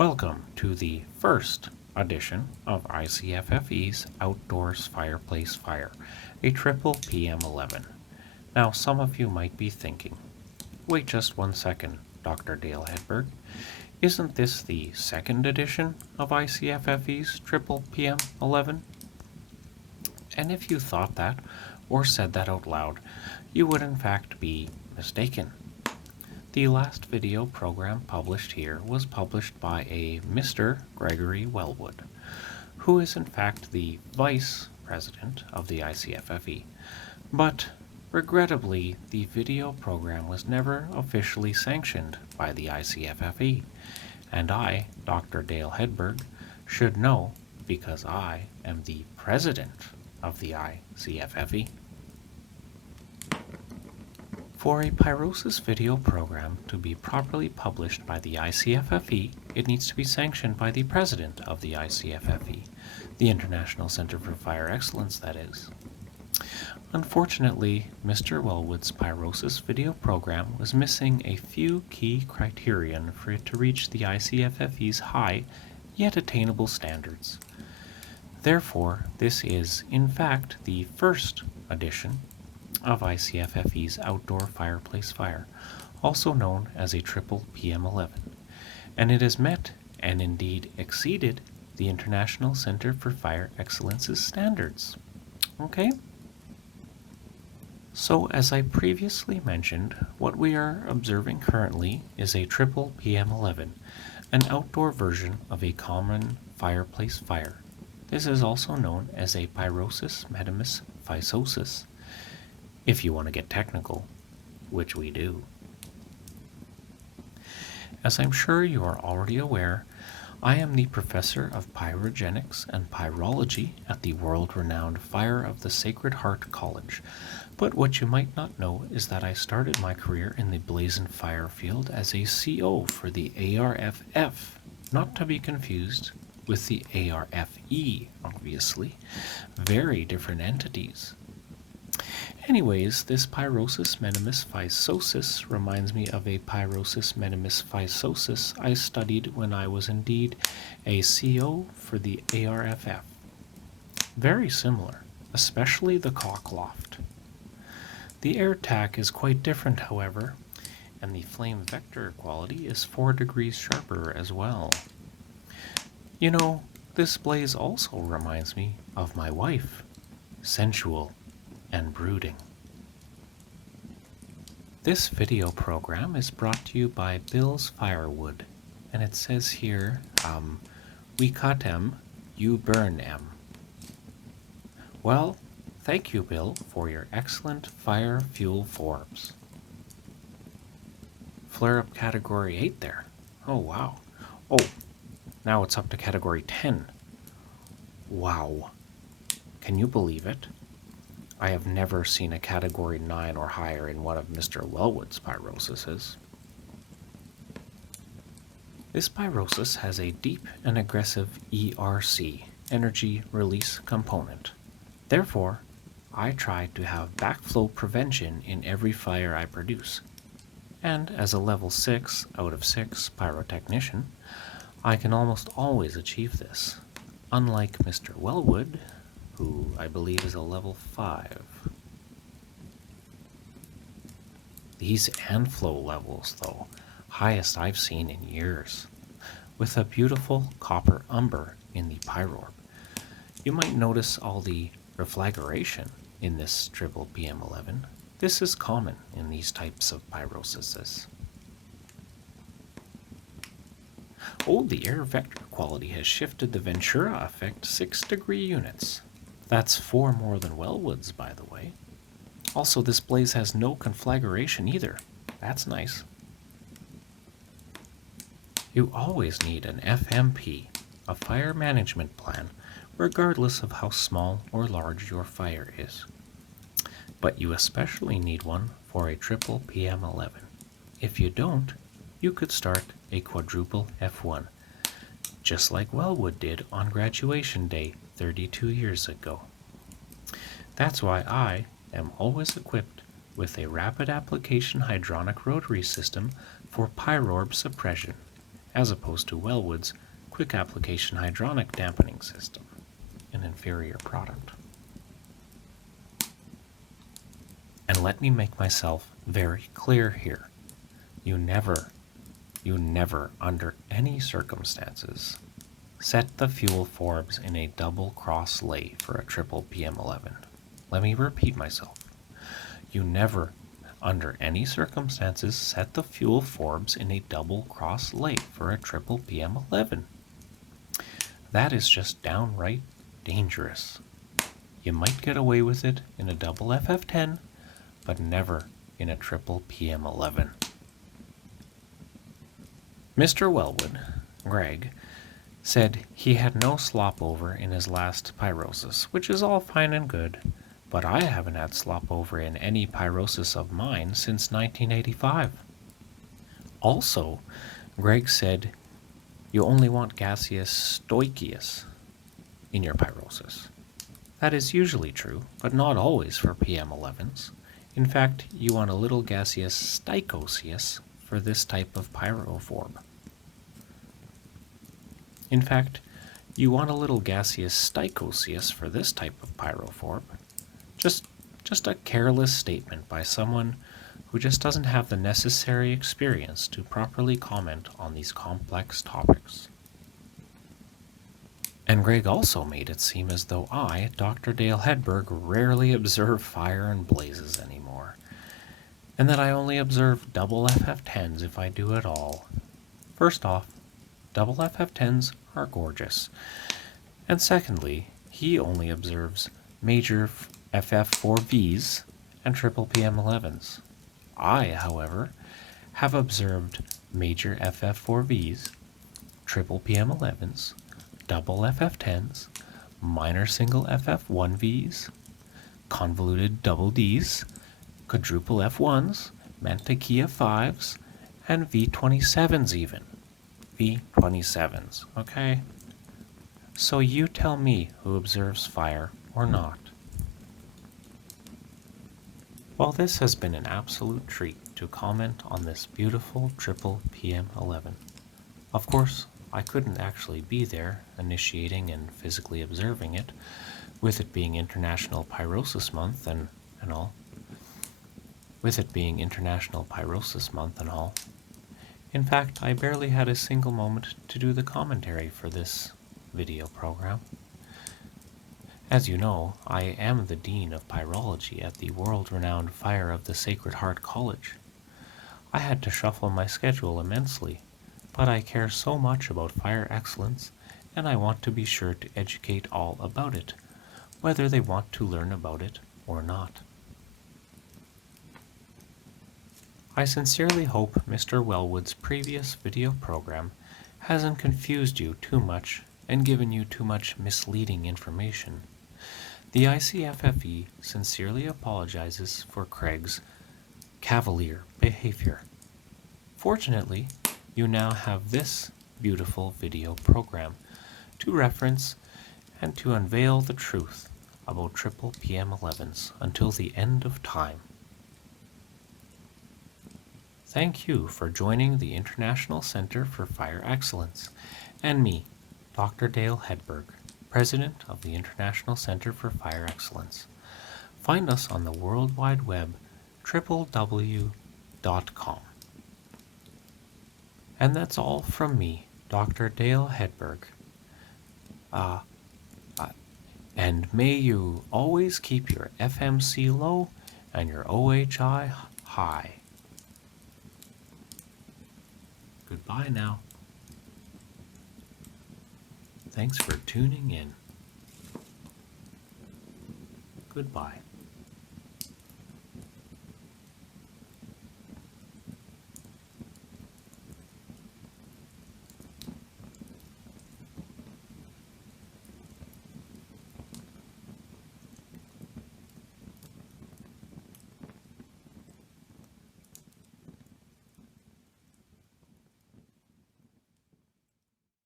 Welcome to the first edition of ICFFE's Outdoors Fireplace Fire, a Triple PM11. Now, some of you might be thinking, wait just 1 second, Dr. Dale Hedberg. Isn't this the second edition of ICFFE's Triple PM11? And if you thought that, or said that out loud, you would in fact be mistaken. The last video program published here was published by a Mr. Gregory Wellwood, who is in fact the Vice President of the ICFFE. But regrettably, the video program was never officially sanctioned by the ICFFE, and I, Dr. Dale Hedberg, should know because I am the President of the ICFFE. For a pyrosis video program to be properly published by the ICFFE, it needs to be sanctioned by the President of the ICFFE, the International Center for Fire Excellence, that is. Unfortunately, Mr. Wellwood's pyrosis video program was missing a few key criterion for it to reach the ICFFE's high, yet attainable standards. Therefore, this is, in fact, the first edition of ICFFE's Outdoor Fireplace Fire, also known as a Triple PM11, and it has met and indeed exceeded the International Center for Fire Excellence's standards. Okay? So, as I previously mentioned, what we are observing currently is a Triple PM11, an outdoor version of a common fireplace fire. This is also known as a pyrosis metamis physosis, if you want to get technical, which we do. As I'm sure you are already aware, I am the Professor of Pyrogenics and Pyrology at the world-renowned Fire of the Sacred Heart College, but what you might not know is that I started my career in the blazing fire field as a CO for the ARFF, not to be confused with the ARFE, obviously. Very different entities. Anyways, this pyrosis metamis physosis reminds me of a pyrosis metamis physosis I studied when I was indeed a CO for the ARFF. Very similar, especially the cock loft. The air tack is quite different, however, and the flame vector quality is 4 degrees sharper as well. You know, this blaze also reminds me of my wife, sensual and brooding. This video program is brought to you by Bill's Firewood, and it says here, we cut 'em, you burn 'em. Well, thank you, Bill, for your excellent fire fuel forbs. Flare up category 8 there. Oh, wow. Oh, now it's up to category 10. Wow. Can you believe it? I have never seen a category 9 or higher in one of Mr. Wellwood's pyrosises. This pyrosis has a deep and aggressive ERC, energy release component. Therefore, I try to have backflow prevention in every fire I produce. And as a level 6 out of 6 pyrotechnician, I can almost always achieve this, unlike Mr. Wellwood, who I believe is a level 5. These airflow levels, though, highest I've seen in years, with a beautiful copper umber in the pyrorb. You might notice all the reflagration in this Triple PM11. This is common in these types of pyrosises. Oh, the air vector quality has shifted the Ventura effect 6 degree units. That's 4 more than Wellwood's, by the way. Also, this blaze has no conflagration either. That's nice. You always need an FMP, a fire management plan, regardless of how small or large your fire is. But you especially need one for a Triple PM11. If you don't, you could start a quadruple F1, just like Wellwood did on graduation day 32 years ago. That's why I am always equipped with a rapid application hydronic rotary system for pyrorb suppression, as opposed to Wellwood's quick application hydronic dampening system, an inferior product. And let me make myself very clear here. You never, under any circumstances, set the fuel forbs in a double cross lay for a Triple PM11. Let me repeat myself. You never, under any circumstances, set the fuel forbs in a double cross lay for a Triple PM11. That is just downright dangerous. You might get away with it in a double FF10, but never in a Triple PM11. Mr. Wellwood, Greg, said he had no slop over in his last pyrosis, which is all fine and good, but I haven't had slop over in any pyrosis of mine since 1985. Also, Greg said you only want gaseous stoichiousous in your pyrosis. That is usually true, but not always for PM11s. In fact, you want a little gaseous stichosis for this type of pyroforb. In fact, you want a little gaseous stichosis for this type of pyroforb. Just a careless statement by someone who just doesn't have the necessary experience to properly comment on these complex topics. And Greg also made it seem as though I, Dr. Dale Hedberg, rarely observe fire and blazes anymore, and that I only observe double FF10s if I do at all. First off, double FF10s are gorgeous, and secondly, he only observes major FF4Vs and Triple PM11s. I, however, have observed major FF4Vs, Triple PM11s, double FF10s, minor single FF1Vs, convoluted double Ds, quadruple F1s, Mantequilla 5s, and V27s even. V27s, okay? So you tell me who observes fire or not. Well, this has been an absolute treat to comment on this beautiful Triple PM11. Of course, I couldn't actually be there initiating and physically observing it, with it being International Pyrosis Month and all. In fact, I barely had a single moment to do the commentary for this video program. As you know, I am the Dean of Pyrology at the world-renowned Fire of the Sacred Heart College. I had to shuffle my schedule immensely, but I care so much about fire excellence, and I want to be sure to educate all about it, whether they want to learn about it or not. I sincerely hope Mr. Wellwood's previous video program hasn't confused you too much and given you too much misleading information. The ICFFE sincerely apologizes for Craig's cavalier behavior. Fortunately, you now have this beautiful video program to reference and to unveil the truth about Triple PM11s until the end of time. Thank you for joining the International Center for Fire Excellence and me, Dr. Dale Hedberg, President of the International Center for Fire Excellence. Find us on the World Wide Web, www.com. And that's all from me, Dr. Dale Hedberg. And may you always keep your FMC low and your OHI high. Goodbye now. Thanks for tuning in. Goodbye.